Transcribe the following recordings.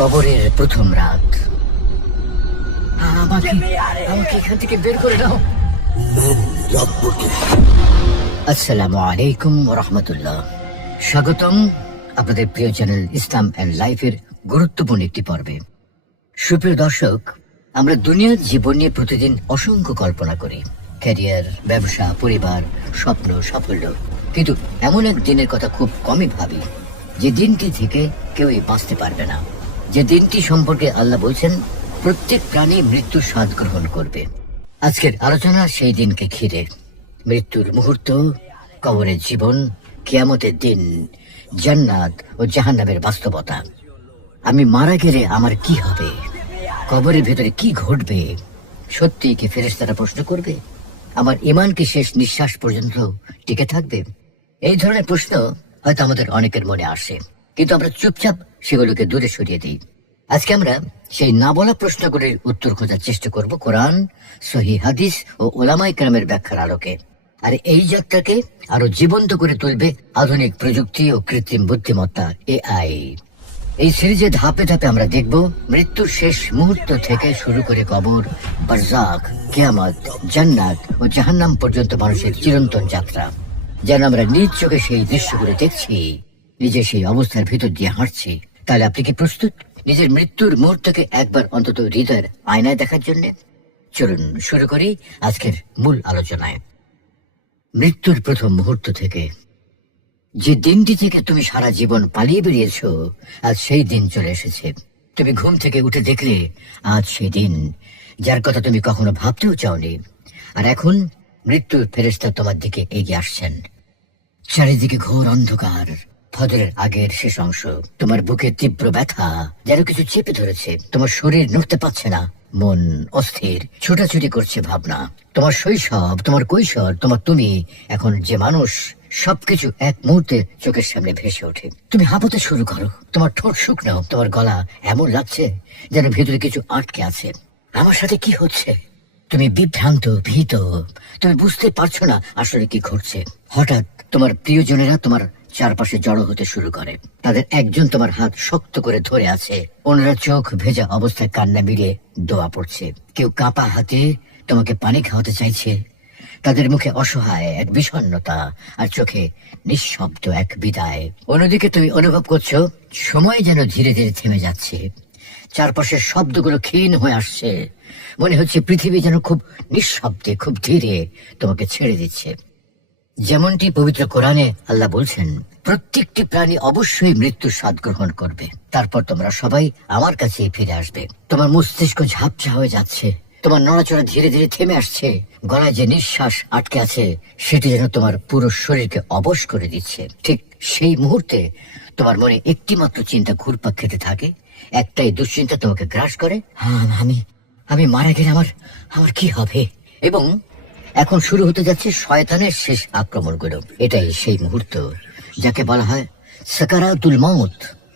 কবরের প্রথম রাত। আমাকে আমাকে এখান থেকে বের করে দাও। আসসালামু আলাইকুম রহমতুল্লাহ। স্বাগতম আপনাদের প্রিয় চ্যানেল ইসলাম অ্যান্ড লাইফের গুরুত্বপূর্ণ একটি পর্বে। সুপ্রিয় দর্শক আমরা দুনিয়ার জীবন নিয়ে প্রতিদিন অসংখ্য কল্পনা করি। ক্যারিয়ার ব্যবসা পরিবার স্বপ্ন সাফল্য। কিন্তু এমন এক দিনের কথা খুব কমই ভাবি যে দিনটি থেকে কেউই বাঁচতে পারবে না। যে দিনটি সম্পর্কে আল্লাহ বলছেন, প্রত্যেক প্রাণী মৃত্যুর স্বাদ গ্রহণ করবে। আজকের আলোচনা সেই দিনকে ঘিরে। মৃত্যুর মুহূর্ত, কবরের জীবন, কিয়ামতের দিন, জান্নাত ও জাহান্নামের বাস্তবতা। আমি মারা গেলে আমার কি হবে? কবরের ভেতরে কি ঘটবে? সত্যি কি ফেরেশতারা প্রশ্ন করবে? আমার ইমান কি শেষ নিঃশ্বাস পর্যন্ত টিকে থাকবে? এই ধরনের প্রশ্ন হয়তো আমাদের অনেকের মনে আসে। কিন্তু আমরা চুপচাপ সেগুলোকে দূরে সরিয়ে দিই। আজকে আমরা সেই না বলা প্রশ্নগুলির উত্তর খোঁজার চেষ্টা করব কোরআন, সহি হাদিস ও ওলামাই কেরামের ব্যাখ্যার আলোকে। আর এই যাত্রাকে আরও জীবন্ত করে তুলবে আধুনিক প্রযুক্তি ও কৃত্রিম বুদ্ধিমত্তা, এআই। এই সিরিজে ধাপে ধাপে আমরা দেখব মৃত্যুর শেষ মুহূর্ত থেকে শুরু করে কবর বারজাক কিয়ামত, জান্নাত ও জাহান্নাম পর্যন্ত মানুষের চিরন্তন যাত্রা। যেন আমরা নিজ চোখে সেই দৃশ্যগুলো দেখছি নিজে সেই অবস্থার ভিতর দিয়ে হাঁটছি। তাহলে আপনি কি প্রস্তুত? নিজের মৃত্যুর মুহূর্তকে একবার অন্তত হৃদয়ের আয়নায় দেখার জন্য? চলুন, শুরু করি আজকের মূল আলোচনায়। মৃত্যুর প্রথম মুহূর্ত থেকে, যে দিনটি থেকে তুমি সারা জীবন পালিয়ে বেরিয়েছ, আজ সেই দিন চলে এসেছে। তুমি ঘুম থেকে উঠে দেখলে, আজ সেই দিন, যার কথা তুমি কখনো ভাবতেও চাওনি। আর এখন মৃত্যুর ফেরেস্তা তোমার দিকে এগিয়ে আসছেন। চারিদিকে ঘোর অন্ধকার। ফজরের আগের শেষ অংশ। তোমার বুকে তীব্র ব্যথা, যেন কিছু চেপে ধরেছে। তোমার শরীর নড়তে পারছে না। মন অস্থির, ছোটাছুটি করছে ভাবনা। তোমার শৈশব, তোমার কৈশোর, তোমার তুমি, এখন যে মানুষ, সবকিছু এক মুহূর্তে চোখের সামনে ভেসে ওঠে। তুমি হাঁপাতে শুরু করো। তোমার ঠোঁট শুকনো, তোমার গলা এমন লাগছে যেন ভেতরে কিছু আটকে আছে। আমার সাথে কি হচ্ছে? তুমি বিভ্রান্ত, ভীত, তুমি বুঝতে পারছ না আসলে কি ঘটছে। হঠাৎ তোমার প্রিয়জনেরা তোমার চারপাশে জড়ো হতে শুরু করে। তাদের একজন তোমার হাত শক্ত করে ধরে আছে। অন্যরা চোখ ভেজা অবস্থায় কান্না মিলিয়ে দোয়া পড়ছে। কেউ কাঁপা হাতে তোমাকে পানি খাওয়াতে চাইছে। তাদের মুখে অসহায় এক বিষণ্ণতা আর চোখে নিঃশব্দ এক বিদায়। অন্যদিকে তুমি অনুভব করছ, সময় যেন ধীরে ধীরে থেমে যাচ্ছে। চারপাশের শব্দগুলো ক্ষীণ হয়ে আসছে। মনে হচ্ছে পৃথিবী যেন খুব নিঃশব্দে, খুব ধীরে তোমাকে ছেড়ে দিচ্ছে। যেমনটি পবিত্র কোরআনে আল্লাহ বলছেন, প্রত্যেকটি প্রাণী অবশ্যই মৃত্যুর স্বাদ গ্রহণ করবে। তারপর তোমরা সবাই আমার কাছে ফিরে আসবে। তোমার মস্তিষ্ক ঝাপসা হয়ে যাচ্ছে। তোমার নড়াচড়া ধীরে ধীরে থেমে আসছে। গলায় যে নিঃশ্বাস আটকে আছে, সেটি যেন তোমার পুরো শরীরকে অবশ করে দিচ্ছে। ঠিক সেই মুহূর্তে তোমার মনে একটি মাত্র চিন্তা ঘুরপাক খেতে থাকে। একটাই দুশ্চিন্তা তোমাকে গ্রাস করে হ্যাঁ আমি আমি মারা গেলে আমার আমার কি হবে? এবং এখন শুরু হতে যাচ্ছে শয়তানের শেষ আক্রমণ আক্রমণগুলো এটাই সেই মুহূর্ত, যাকে বলা হয় সাকারাতুল মৌত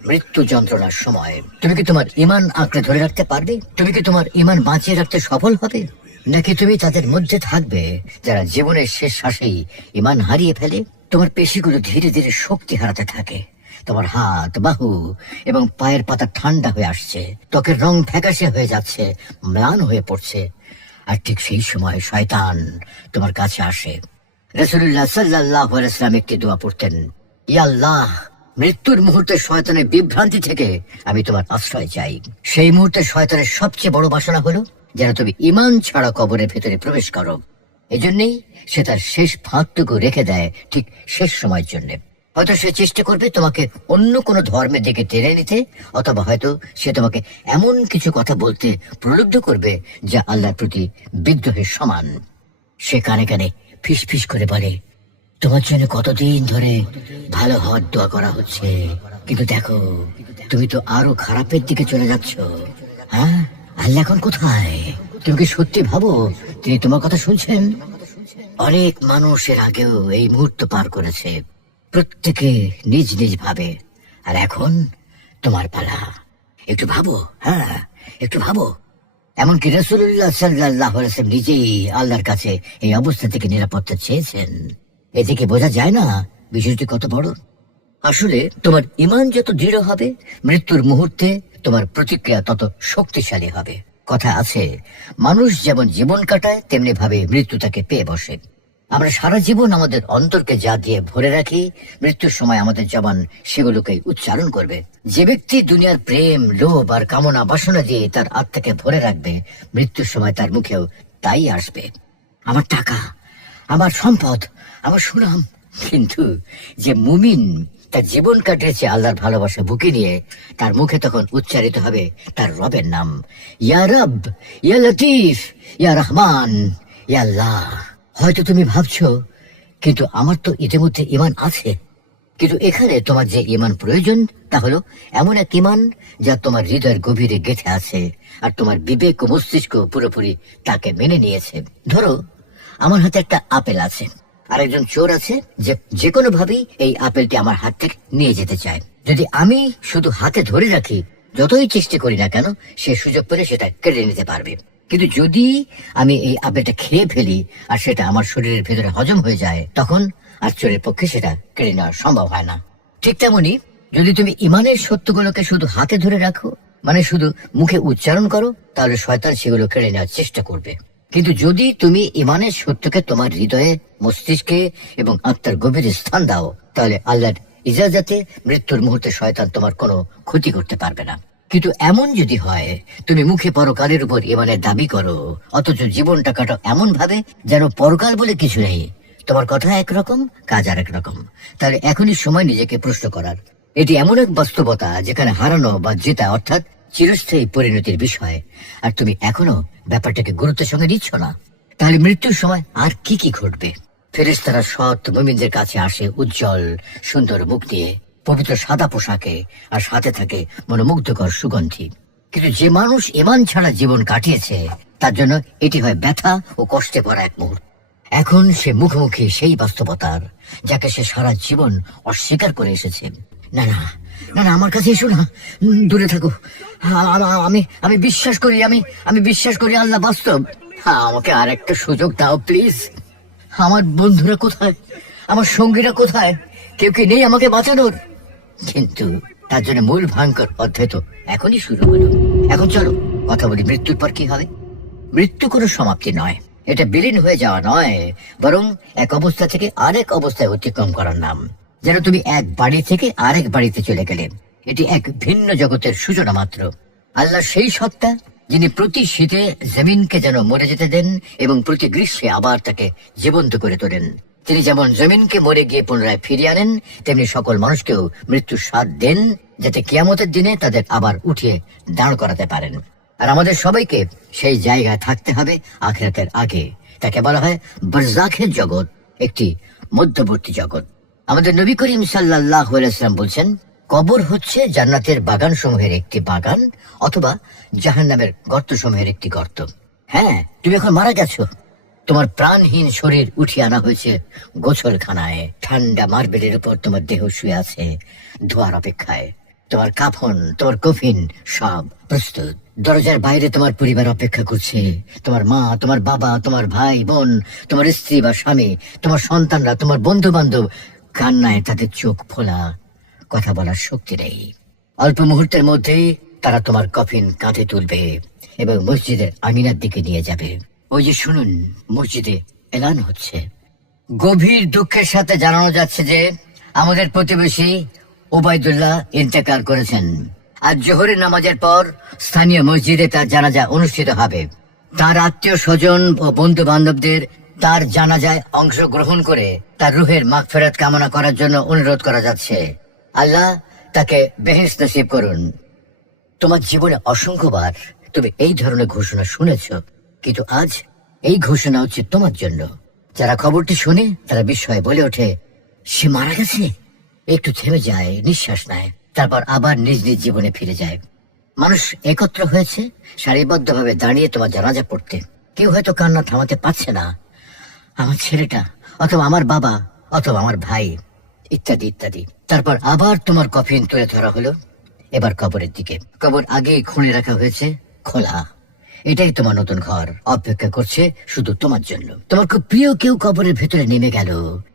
মৃত্যু যন্ত্রণার সময়। তুমি কি তোমার ইমান আঁকড়ে ধরে রাখতে পারবে? তুমি কি তোমার ইমান বাঁচিয়ে রাখতে সফল হবে? নাকি তুমি তাদের মধ্যে থাকবে, যারা জীবনের শেষ শ্বাসেই ইমান হারিয়ে ফেলে? তোমার পেশিগুলো ধীরে ধীরে শক্তি হারাতে থাকে। তোমার হাত, বাহু এবং পায়ের পাতা ঠান্ডা হয়ে আসছে। ত্বকের রং ফ্যাকাশে হয়ে যাচ্ছে, ম্লান হয়ে পড়ছে। আর ঠিক সেই সময় শয়তান তোমার কাছে আসে। রসুল্লাহ সাল্লাহ ইসলাম একটি দোয়া পড়তেন ইয়াল্লাহ মৃত্যুর মুহূর্তে শয়তানের বিভ্রান্তি থেকে আমি তোমার আশ্রয় চাই। সেই মুহূর্তে শয়তানের সবচেয়ে বড় বাসনা হলো যেন তুমি ইমান ছাড়া কবরের ভেতরে প্রবেশ করো। এজন্যই সে তার শেষ ফাঁকটুকু রেখে দেয় ঠিক শেষ সময়ের জন্য। হয়তো সে চেষ্টা করবে তোমাকে অন্য কোনো ধর্মের দিকে টেনে নিতে, অথবা হয়তো সে তোমাকে এমন কিছু কথা বলতে প্রলুব্ধ করবে যা আল্লাহর প্রতি বিদ্রোহের সমান। সে কানে কানে ফিস ফিস করে বলে, তোমার জন্য কতদিন ধরে ভালো হওয়ার দোয়া করা হচ্ছে। কিন্তু দেখো, তুমি তো আরও খারাপের দিকে চলে যাচ্ছ। হ্যাঁ? আল্লাহ এখন কোথায়? তুমি কি সত্যি ভাবো তিনি তোমার কথা শুনছেন? অনেক মানুষের আগেও এই মুহূর্ত পার করেছে। প্রত্যেকে নিজ নিজ ভাবে। আর এখন তোমার পালা। একটু ভাবো হ্যাঁ একটু ভাবো। এমনকি রসুল্লাহ সাল্লাহ নিজেই আল্লাহর কাছে এই অবস্থা থেকে নিরাপত্তা চেয়েছেন। এ থেকে বোঝা যায় না বিষয়টি কত বড়। আসলে তোমার ইমান যত দৃঢ় হবে, মৃত্যুর মুহূর্তে তোমার প্রতিক্রিয়া তত শক্তিশালী হবে। কথা আছে, মানুষ যেমন জীবন কাটায় তেমনি ভাবে মৃত্যু তাকে পেয়ে বসে। আমরা সারা জীবন আমাদের অন্তরকে যা দিয়ে ভরে রাখি, মৃত্যুর সময় আমাদের জবান সেগুলোকে উচ্চারণ করবে। যে ব্যক্তি দুনিয়ার প্রেম, লোভ আর কামনা, বাসনা দিয়ে তার আত্মাকে ভরে রাখবে, মৃত্যুর সময় তার মুখেও তাই আসবে। আমার টাকা, আমার সম্পদ, আমার সুনাম। কিন্তু যে মুমিন তার জীবন কাটিয়েছে আল্লাহর ভালোবাসা বুকে নিয়ে, তার মুখে তখন উচ্চারিত হবে তার রবের নাম। ইয়া রব, ইয়া লতিফ, ইয়া রহমান, ইয়া আল্লাহ। হয়তো তুমি ভাবছ, কিন্তু আমার তো ইতিমধ্যে ইমান আছে। কিন্তু এখানে তোমার যে ইমান প্রয়োজন, তা হলো এমন এক ইমান যা তোমার হৃদয়ের গভীরে গেঁথে আছে আর তোমার বিবেক ও মস্তিষ্ক পুরোপুরি তাকে মেনে নিয়েছে। ধরো, আমার হাতে একটা আপেল আছে আর একজন চোর আছে যে যে কোনো ভাবেই এই আপেলটি আমার হাত থেকে নিয়ে যেতে চায়। যদি আমি শুধু হাতে ধরে রাখি, যতই চেষ্টা করি না কেন, সে সুযোগ পেলে সেটা কেড়ে নিতে পারবে। কিন্তু যদি আমি এই আপেলটা খেয়ে ফেলি আর সেটা আমার শরীরের ভেতরে হজম হয়ে যায়, তখন আর চোরের পক্ষে সেটা কেড়ে নেওয়া সম্ভব হয় না। ঠিক তেমনি যদি তুমি ইমানের সত্যগুলোকে শুধু হাতে ধরে রাখো মানে শুধু মুখে উচ্চারণ করো, তাহলে শয়তান সেগুলো কেড়ে নেওয়ার চেষ্টা করবে। কিন্তু যদি তুমি ইমানের সত্যকে তোমার হৃদয়ে, মস্তিষ্কে এবং আত্মার গভীরে স্থান দাও, তাহলে আল্লাহর ইজাজাতে মৃত্যুর মুহূর্তে শয়তান তোমার কোনো ক্ষতি করতে পারবে না। কিন্তু এমন যদি হয়, তুমি মুখে পরকালের উপর ইমানের দাবি করো, অথচ জীবনটা কাটো এমন ভাবে যেন পরকাল বলে কিছু নেই। তোমার কথা একরকম, কাজ আর রকম তাহলে এখনই সময় নিজেকে প্রশ্ন করার। এটি এমন এক বাস্তবতা যেখানে হারানো বা জেতা অর্থাৎ চিরস্থায়ী পরিণতির বিষয়। আর তুমি এখনও ব্যাপারটাকে গুরুত্বের সঙ্গে নিচ্ছ না। তাহলে মৃত্যুর সময় আর কি কি ঘটবে? ফেরেশতারা সৎ মুমিনদের কাছে আসে উজ্জ্বল, সুন্দর মুখ নিয়ে পবিত্র সাদা পোশাকে আর সাথে থাকে মনোমুগ্ধকর সুগন্ধি। কিন্তু যে মানুষ এমান ছাড়া জীবন কাটিয়েছে, তার জন্য এটি হয় ব্যথা ও কষ্টে ভরা এক মুহূর্ত এখন সে মুখোমুখি সেই বাস্তবতার, যাকে সে সারা জীবন অস্বীকার করে এসেছে। না না না না, আমার কাছে এসো না। দূরে থাকো। আমি আমি বিশ্বাস করি, আমি আমি বিশ্বাস করি আল্লাহ বাস্তব। আমাকে আর একটা সুযোগ দাও, প্লিজ। আমার বন্ধুরা কোথায়? আমার সঙ্গীরা কোথায়? কেউ কি নেই আমাকে বাঁচানোর? কিন্তু তার জন্য মূল ভয়ঙ্কর অধ্যায় তো এখনই শুরু হলো। এখন চলো, কথা বলি মৃত্যুর পর কি হবে? মৃত্যু কোনো সমাপ্তি নয়। এটা বিলীন হয়ে যাওয়া নয়, বরং এক অবস্থা থেকে আরেক অবস্থায় অতিক্রম করার নাম। যেন তুমি এক বাড়ি থেকে আরেক বাড়িতে চলে গেলে। এটি এক ভিন্ন জগতের সূচনা মাত্র। আল্লাহ সেই সত্তা যিনি প্রতি শীতে জমিনকে যেন মরে যেতে দেন এবং প্রতি গ্রীষ্মে আবার তাকে জীবন্ত করে তোলেন। তিনি যেমন জমিনকে মরে গিয়ে পুনরায় ফিরিয়ে আনেন, তেমনি সকল মানুষকেও মৃত্যুর স্বাদ দেন, যাতে কিয়ামতের দিনে তাদের আবার উঠিয়ে দাঁড় করাতে পারেন। আর আমাদের সবাইকে সেই জায়গায় থাকতে হবে আখেরাতের আগে। তাকে বলা হয় বরজাখের জগৎ, একটি মধ্যবর্তী জগৎ। আমাদের নবী করিম সাল্লাহ আলাইসাল্লাম বলছেন, কবর হচ্ছে জান্নাতের বাগান সমূহের একটি বাগান অথবা জাহান্নামের গর্ত সমূহের একটি গর্ত। হ্যাঁ তুমি এখন মারা গেছো। তোমার প্রাণহীন শরীর উঠিয়ে আনা হয়েছে। গোছলখানায় ঠান্ডা মার্বেলের উপর তোমার দেহ শুয়ে আছে। ধোয়ার অপেক্ষায়। তোমার কাফন, তোমার কফিন সব প্রস্তুত। দরজার বাইরে তোমার পরিবার অপেক্ষা করছে। তোমার মা, তোমার বাবা, তোমার ভাই, বোন, তোমার স্ত্রী বা স্বামী, তোমার সন্তানরা, তোমার বন্ধু বান্ধব কান্নায় তাদের চোখ ফোলা। কথা বলার শক্তি নেই। অল্প মুহূর্তের মধ্যেই তারা তোমার কফিন কাঁধে তুলবে এবং মসজিদের আমিনার দিকে নিয়ে যাবে। ওই যে শুনুন, মসজিদে এলান হচ্ছে। গভীর দুঃখের সাথে জানানো যাচ্ছে যে, আমাদের প্রতিবেশী ওবায়দুল্লাহ ইন্তেকার করেছেন। আজ জোহরের নামাজের পর স্থানীয় মসজিদে তার জানাজা অনুষ্ঠিত হবে। তার আত্মীয় স্বজন ও বন্ধু বান্ধবদের তার জানাজায় অংশগ্রহণ করে তার রুহের মাগফেরাত কামনা করার জন্য অনুরোধ করা যাচ্ছে। আল্লাহ তাকে বেহেস নসিব করুন। তোমার জীবনে অসংখ্যবার তুমি এই ধরনের ঘোষণা শুনেছ। কিন্তু আজ এই ঘোষণা হচ্ছে তোমার জন্য। যারা খবরটি শুনে, তারা বিস্ময়ে বলে ওঠে, সে মারা গেছে? একটু থেমে যায়, নিঃশ্বাস নেয়, তারপর আবার নিজ নিজ জীবনে ফিরে যায়। মানুষ একত্র হয়েছে, সারিবদ্ধভাবে দাঁড়িয়ে তোমার জানাজা পড়তে। কেউ হয়তো কান্না থামাতে পারছে না। আমার ছেলেটা, অথবা আমার বাবা, অথবা আমার ভাই, ইত্যাদি ইত্যাদি। তারপর আবার তোমার কফিন তুলে ধরা হলো। এবার কবরের দিকে। কবর আগেই খুঁড়ে রাখা হয়েছে, খোলা। এটাই তোমার নতুন ঘর। অপেক্ষা করছে শুধু তোমার জন্য। তোমার খুব প্রিয় কেউ কবরের ভেতরে নেমে গেল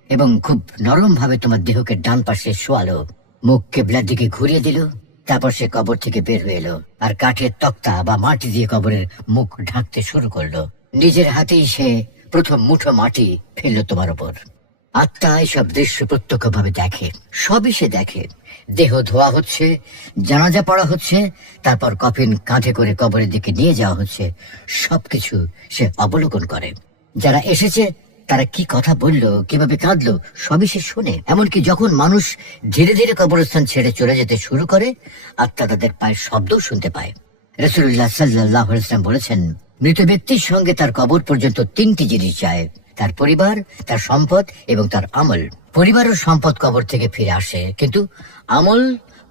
এবং খুব নরম ভাবে তোমার দেহকে ডান পাশে শোয়ালো। মুখ কেবলার দিকে ঘুরিয়ে দিল, তারপর সে কবর থেকে বের হয়ে এলো আর কাঠের তক্তা বা মাটি দিয়ে কবরের মুখ ঢাকতে শুরু করল। নিজের হাতেই সে প্রথম মুঠো মাটি ফেলল তোমার ওপর আত্মা এসব দৃশ্য প্রত্যক্ষভাবে দেখে, সবই সে দেখে। দেহ ধোয়া হচ্ছে, জানাজা পড়া হচ্ছে, তারপর কফিন কাঁধে করে কবরের দিকে নিয়ে যাওয়া হচ্ছে। সবকিছু সে অবলোকন করে। যারা এসেছে, তারা কি কথা বলল, কীভাবে কাঁদলো, সবই সে শুনে। এমনকি যখন মানুষ ধীরে ধীরে কবরস্থান ছেড়ে চলে যেতে শুরু করে, আত্মা তাদের পায়ের শব্দও শুনতে পায়। রসুল্লাহ সাল্লাহ বলেছেন, মৃত ব্যক্তির সঙ্গে তার কবর পর্যন্ত তিনটি জিনিস যায়। তার পরিবার, তার সম্পদ এবং তার আমল। পরিবার ও সম্পদ কবর থেকে ফিরে আসে, কিন্তু আমল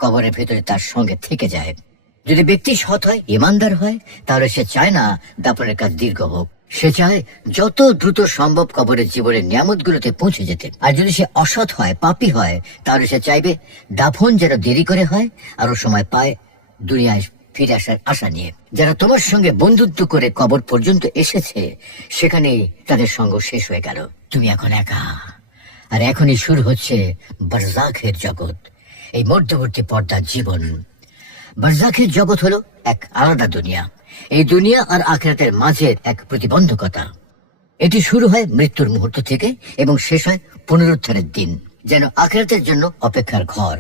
কবরের ভেতরে তার সঙ্গে থেকে যায়। যদি ব্যক্তি সৎ হয়, ইমানদার হয়, তাহলে সে চায় না দাপনের কাজ দীর্ঘ হোক। সে চায় যত দ্রুত সম্ভব কবরের জীবনের নিয়ামত গুলোতে পৌঁছে যেতে। আর যদি সে অসৎ হয়, পাপি হয়, তাহলে সে চাইবে দাফন যেন দেরি করে হয় আরও সময় পায় দুনিয়ায় ফিরে আসার আশা নিয়ে। যারা তোমার সঙ্গে বন্ধুত্ব করে কবর পর্যন্ত এসেছে সেখানে তাদের সঙ্গ শেষ হয়ে গেল। তুমি এখন একা। আর এখনই শুরু হচ্ছে বারজাখের জগৎ, এই মধ্যবর্তী পর্দার জীবন। বারজাখের জগৎ হলো এক আলাদা দুনিয়া। এই দুনিয়া আর আখেরাতের মাঝের এক প্রতিবন্ধকতা। এটি শুরু হয় মৃত্যুর মুহূর্ত থেকে এবং শেষ হয় পুনরুত্থানের দিন, যেন আখেরাতের জন্য অপেক্ষার ঘর।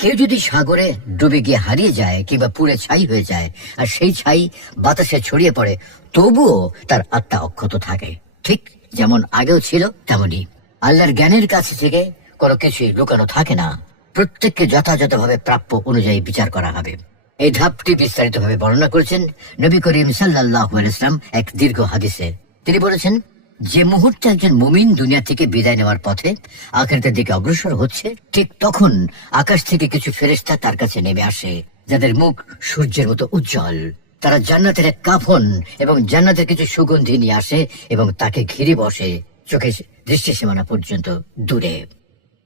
কেউ যদি সাগরে ডুবে গিয়ে হারিয়ে যায় কিংবা পুড়ে ছাই হয়ে যায়, আর সেই ছাই বাতাসে ছড়িয়ে পড়ে, তবুও তার আত্মা অক্ষত থাকে। ঠিক যেমন আগেও ছিল, তেমনি। আল্লাহর জ্ঞানের কাছে থেকে কোনো কিছুই লুকানো থাকে না। প্রত্যেককে যথাযথভাবে প্রাপ্য অনুযায়ী বিচার করা হবে। এই ধাপটি বিস্তারিতভাবে বর্ণনা করেছেন নবী করিম সাল্লাহ ইসলাম এক দীর্ঘ হাদিসে। তিনি বলেছেন যে মুহূর্তে একজন মুমিন দুনিয়া থেকে বিদায় নেওয়ার পথে আখেরাতের দিকে অগ্রসর হচ্ছে, ঠিক তখন আকাশ থেকে কিছু ফেরেশতা তার কাছে নেমে আসে, যাদের মুখ সূর্যের মতো উজ্জ্বল। তারা জান্নাতের এক কাফন এবং জান্নাতের কিছু সুগন্ধি নিয়ে আসে এবং তাকে ঘিরে বসে চোখে দৃষ্টি সীমানা পর্যন্ত দূরে।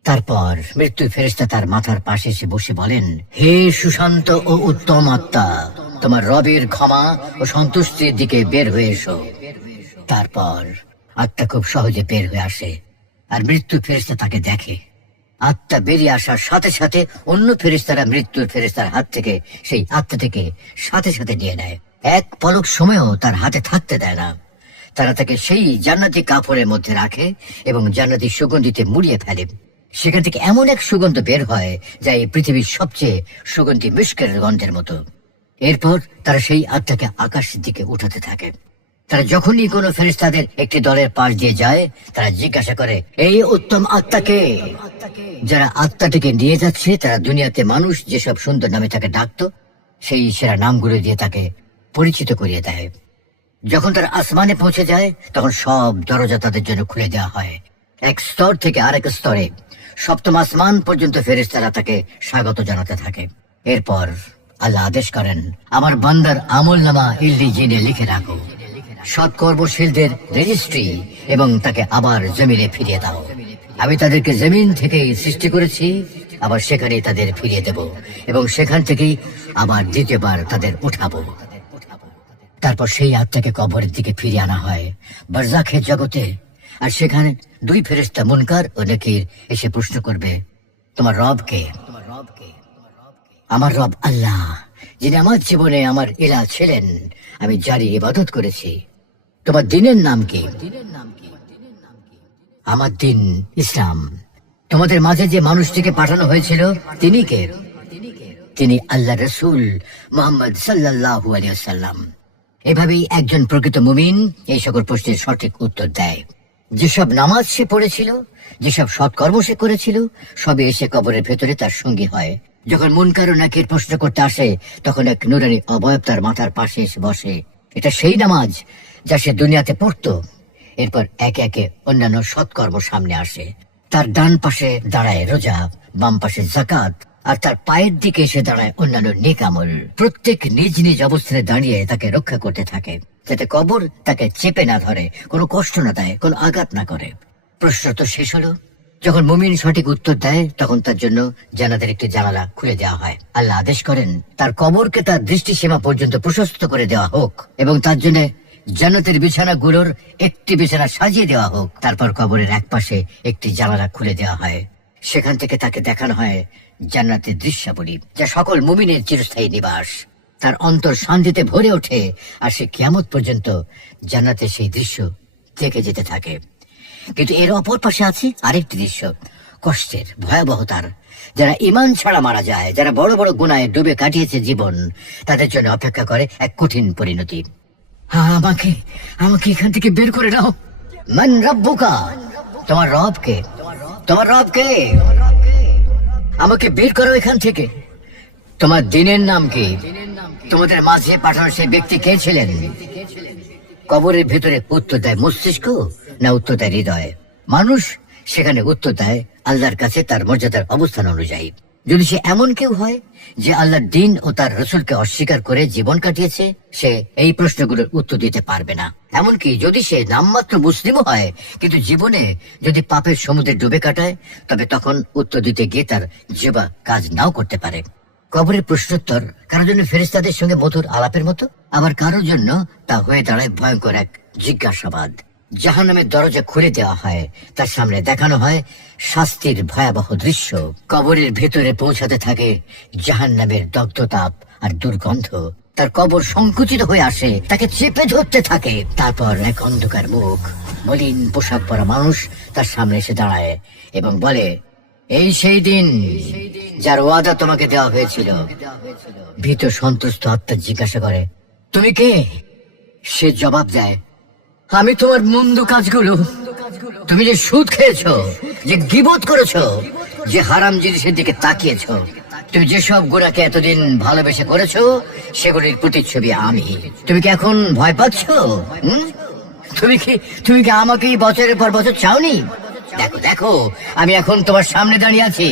তারপর মৃত্যু ফেরেশতা তার মাথার পাশে এসে বসে বলেন, হে সুশান্ত ও উত্তম আত্মা, তোমার রবের ক্ষমা ও সন্তুষ্টির দিকে বের হয়ে এসো। তারপর আত্মা খুব সহজে বের হয়ে আসে। আর মৃত্যু ফেরেশতা তাকে দেখে। আত্মা বেরিয়ে আসার সাথে সাথে অন্য ফেরেশতারা মৃত্যুর ফেরেশতার হাত থেকে, সেই আত্মা থেকে সাথে সাথে নিয়ে নেয়। এক পলক সময়ও তার হাতে থাকতে দেয় না। তারা তাকে সেই জান্নাতি কাপড়ের মধ্যে রাখে এবং জান্নাতি সুগন্ধিতে মুড়িয়ে ফেলে। সেখান থেকে এমন এক সুগন্ধ বের হয়, যা এই পৃথিবীর সবচেয়ে সুগন্ধি মিষ্কের গন্ধের মতো। এরপর তারা সেই আত্মাকে আকাশের দিকে উঠাতে থাকে। তারা যখনই কোনো ফেরেশতাদের একটি দলের পাশ দিয়ে যায়, তারা জিজ্ঞাসা করে, এই উত্তম আত্মাকে যারা আত্মাটিকে নিয়ে যাচ্ছে, তারা দুনিয়াতে মানুষ যেসব সুন্দর নামে তাকে ডাকতো, সেই সেরা নামগুলো দিয়ে তাকে পরিচিত করিয়ে দেয়। যখন তারা আসমানে পৌঁছে যায়, তখন সব দরজা তাদের জন্য খুলে দেওয়া হয়। এক স্তর থেকে আরেক স্তরে সপ্তম আসমান পর্যন্ত ফেরেশতারা তাকে স্বাগত জানাতে থাকে। এরপর আল্লাহ আদেশ করেন, আমার বান্দার আমল নামা ইল্লি জিনে লিখে রাখো। সৎ কর্মশীলদের রেজিস্ট্রি এবং তাকে আবার জমিনে ফিরিয়ে দাও। আমি তাদেরকে জমিন থেকেই সৃষ্টি করেছি, আবার সেখানেই তাদের ফিরিয়ে দেব এবং সেখান থেকেই আবার দ্বিতীয়বার তাদের উঠাবো। তারপর সেই আত্মাকে কবরের দিকে ফিরিয়ে আনা হয়, বারজাখের জগতে। আর সেখানে দুই ফেরেস্তা মুনকার ও নেকির এসে প্রশ্ন করবে, তোমার রব কে? আমার রব আল্লাহ, যিনি আমার জীবনে আমার ইলা ছিলেন, আমি জারি ইবাদত করেছি। তোমার দিনের নাম কি? আমার দিন ইসলাম। তোমাদের মাঝে যে মানুষটিকে পাঠানো হয়েছিল, তিনি কে? তিনি আল্লাহ রসুল মোহাম্মদ সাল্লাহু আলিয়াল্লাম এভাবেই একজন প্রকৃত মুমিন এই সকল প্রশ্নের সঠিক উত্তর দেয়। যেসব নামাজ সে পড়েছিল, যেসব সৎকর্ম সে করেছিল, সবই এসে কবরের ভেতরে তার সঙ্গী হয়। যখন মুনকার ও নাকির প্রশ্ন করতে আসে, তখন এক নুরানি অবয়ব তার মাথার পাশে এসে বসে। এটা সেই নামাজ যা সে দুনিয়াতে পড়তো। এরপর একে একে অন্যান্য সৎকর্ম সামনে আসে। তার ডান পাশে দাঁড়ায় রোজা, বাম পাশে জাকাত আর তার পায়ের দিকে এসে দাঁড়ায় অন্যান্য নেক আমল। প্রত্যেক নিজ নিজ অবস্থানে দাঁড়িয়ে তাকে রক্ষা করতে থাকে। যাতে কবর তাকে চেপে না ধরে, কোনো কষ্ট না দেয়, কোনো আঘাত না করে। প্রশ্ন তো শেষ হলো। যখন মুমিন সঠিক উত্তর দেয়, তখন তার জন্য জানাদের একটি জানালা খুলে দেওয়া হয়। আল্লাহ আদেশ করেন, তার কবরকে তার দৃষ্টিসীমা পর্যন্ত প্রশস্ত করে দেওয়া হোক, এবং তার জন্য জান্নাতের বিছানাগুলোর একটি বিছানা সাজিয়ে দেওয়া হোক। তারপর কবরের এক পাশে একটি জানালা খুলে দেওয়া হয়। সেখান থেকে তাকে দেখানো হয় জান্নাতের দৃশ্যাবলী, যা সকল মুমিনের চিরস্থায়ী নিবাস। তার অন্তর শান্তিতে ভরে ওঠে আর সে কিয়ামত পর্যন্ত জান্নাতের সেই দৃশ্য থেকে যেতে থাকে। কিন্তু এর অপর পাশে আছে আরেকটি দৃশ্য, কষ্টের, ভয়াবহতার। যারা ইমান ছাড়া মারা যায়, যারা বড় বড় গুনায় ডুবে কাটিয়েছে জীবন, তাদের জন্য অপেক্ষা করে এক কঠিন পরিণতি। আমাকে আমাকে এখান থেকে বের করে দাও মান রব্বুকা, তোমার রব কে তোমার রব কে আমাকে বের করো এখান থেকে। তোমার দিনের নাম কি? তোমাদের মাঝে পাঠানো সেই ব্যক্তি কে ছিলেন? কবরের ভেতরে উত্তর দেয় মস্তিষ্ক না উত্তর দেয় হৃদয়? মানুষ সেখানে উত্তর দেয় আল্লাহর কাছে তার মর্যাদার অবস্থান অনুযায়ী। যদি সে এমন কেউ হয় যে আল্লাহর দিন ও তার রসুলকে অস্বীকার করে জীবন কাটিয়েছে, সে এই প্রশ্নগুলোর উত্তর দিতে পারবে না। এমনকি যদি সে নামমাত্র মুসলিমও হয়, কিন্তু জীবনে যদি পাপের সমুদ্রে ডুবে কাটায়, তবে তখন উত্তর দিতে গিয়ে তার জীবা কাজ নাও করতে পারে। কবরের প্রশ্নোত্তর, কারোর জন্য ফেরিস্তাদের সঙ্গে মধুর আলাপের মতো? আবার কারোর জন্য তা হয়ে দাঁড়ায় ভয়ঙ্কর এক জিজ্ঞাসাবাদ। জাহান নামের দরজা খুলে দেওয়া হয়। তার সামনে দেখানো হয় শাস্তির ভয়াবহ দৃশ্য। কবরের ভেতরে পৌঁছাতে থাকে জাহান নামের দগ্ধতাপ আর দুর্গন্ধ। তার কবর সংকুচিত হয়ে আসে, তাকে চেপে ধরতে থাকে। তারপর এক অন্ধকার মুখ, মলিন পোশাক পরা মানুষ তার সামনে এসে দাঁড়ায় এবং বলে, এই সেই দিন যার ওয়াদা তোমাকে দেওয়া হয়েছিল। ভীত সন্তুষ্ট আত্মা জিজ্ঞাসা করে, তুমি কে? সে জবাব দেয় আমি তোমার মন্দ কাজগুলো তুমি যে সুদ খেয়েছো, যে গিবত করেছ, যে হারাম জিনিসের দিকে তাকিয়েছো, তুমি যেসব গোড়াকে এতদিন ভালোবেসে করেছ, সেগুলির প্রতিচ্ছবি আমি। তুমি কি এখন ভয় পাচ্ছ? তুমি কি তুমি কি আমাকেই বছরের পর বছর চাওনি? দেখো দেখো, আমি এখন তোমার সামনে দাঁড়িয়ে আছি।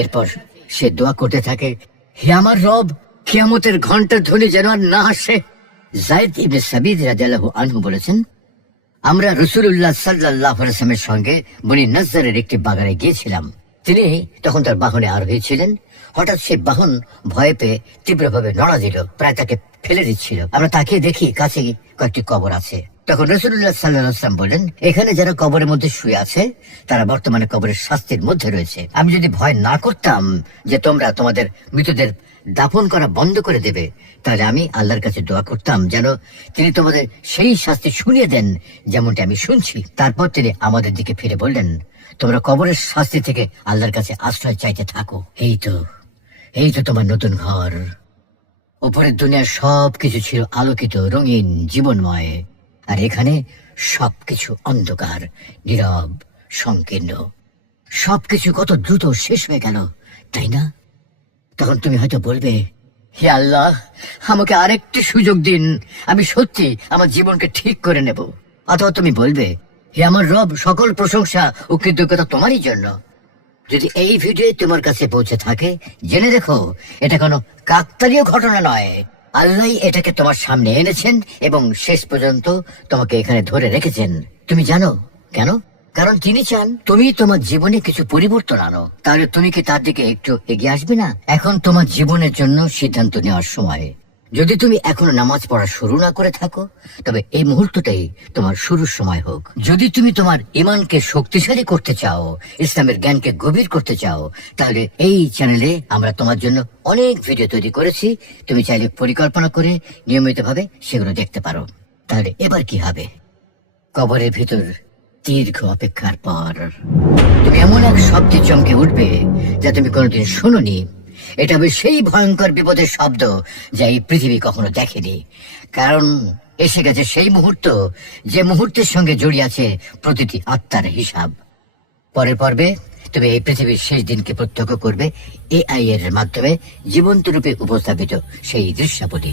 এরপর সে দোয়া করতে থাকে, হে আমার রব, কিয়ামতের ঘণ্টার ধ্বনি যেন আর না আসে। জায়দ ইবনে সাবিদ আনহু বলেছেন, আমরা সঙ্গে বনি একটি বাগানে গিয়েছিলাম। তিনি তখন তার বাহনে হঠাৎ বাহন পেয়ে তীব্রভাবে নড়া দিল, প্রায় তাকে ফেলে দিচ্ছিল। আমরা তাকিয়ে দেখি কাছেই কয়েকটি কবর আছে। তখন রসুল্লাহ সাল্লাহ আসলাম বলেন, এখানে যারা কবরের মধ্যে শুয়ে আছে, তারা বর্তমানে কবরের শাস্তির মধ্যে রয়েছে। আমি যদি ভয় না করতাম যে তোমরা তোমাদের মৃতদের দাফন করা বন্ধ করে দেবে। তাহলে আমি আল্লাহর কাছে দোয়া করতাম যেন তিনি তোমাদের সেই শাস্তি শুনিয়ে দেন যেমনটি আমি শুনছি। তারপর তিনি আমাদের দিকে ফিরে বললেন, তোমরা কবরের শাস্তি থেকে আল্লাহর কাছে আশ্রয় চাইতে থাকো। এই তো এই তো তোমার নতুন ঘর। উপরের দুনিয়ার সব কিছু ছিল আলোকিত, রঙিন, জীবনময়। আর এখানে সবকিছু অন্ধকার, নীরব, সংকীর্ণ। সবকিছু কত দ্রুত শেষ হয়ে গেল, তাই না? তখন তুমি হয়তো বলবে, হে আল্লাহ, আমাকে আরেকটি সুযোগ দিন। আমি সত্যি আমার জীবনকে ঠিক করে নেব। অথবা তুমি বলবে, হে আমার রব, সকল প্রশংসা ও কৃতজ্ঞতা তোমারই জন্য। যদি এই ভিডিও তোমার কাছে পৌঁছে থাকে, জেনে দেখো, এটা কোনো কাকতালীয় ঘটনা নয়। আল্লাহ এটাকে তোমার সামনে এনেছেন এবং শেষ পর্যন্ত তোমাকে এখানে ধরে রেখেছেন। তুমি জানো কেন? কারণ তিনি চান তুমি তোমার জীবনে কিছু পরিবর্তন আনো। তাহলে তুমি কি তার দিকে একটু এগিয়ে আসবে না? এখন তোমার জীবনের জন্য সিদ্ধান্ত নেওয়ার সময়। যদি তুমি এখনও নামাজ পড়া শুরু না করে থাকো, তবে এই মুহূর্তটাই তোমার শুরুর সময় হোক। যদি তুমি তোমার ইমানকে শক্তিশালী করতে চাও, ইসলামের জ্ঞানকে গভীর করতে চাও, তাহলে এই চ্যানেলে আমরা তোমার জন্য অনেক ভিডিও তৈরি করেছি। তুমি চাইলে পরিকল্পনা করে নিয়মিতভাবে সেগুলো দেখতে পারো। তাহলে এবার কি হবে? কবরের ভিতর দীর্ঘ অপেক্ষার পর। তুমি এমন এক শব্দে চমকে উঠবে যা তুমি কোনোদিন শুনোনি। এটা হবে সেই ভয়ঙ্কর বিপদের শব্দ যা এই পৃথিবী কখনো দেখেনি। কারণ এসে গেছে সেই মুহূর্ত যে মুহূর্তের সঙ্গে জড়িয়ে আছে প্রতিটি আত্মার হিসাব। পরের পর্বে তুমি এই পৃথিবীর শেষ দিনকে প্রত্যক্ষ করবে এআই এর মাধ্যমে জীবন্ত রূপে উপস্থাপিত সেই দৃশ্যাবলী।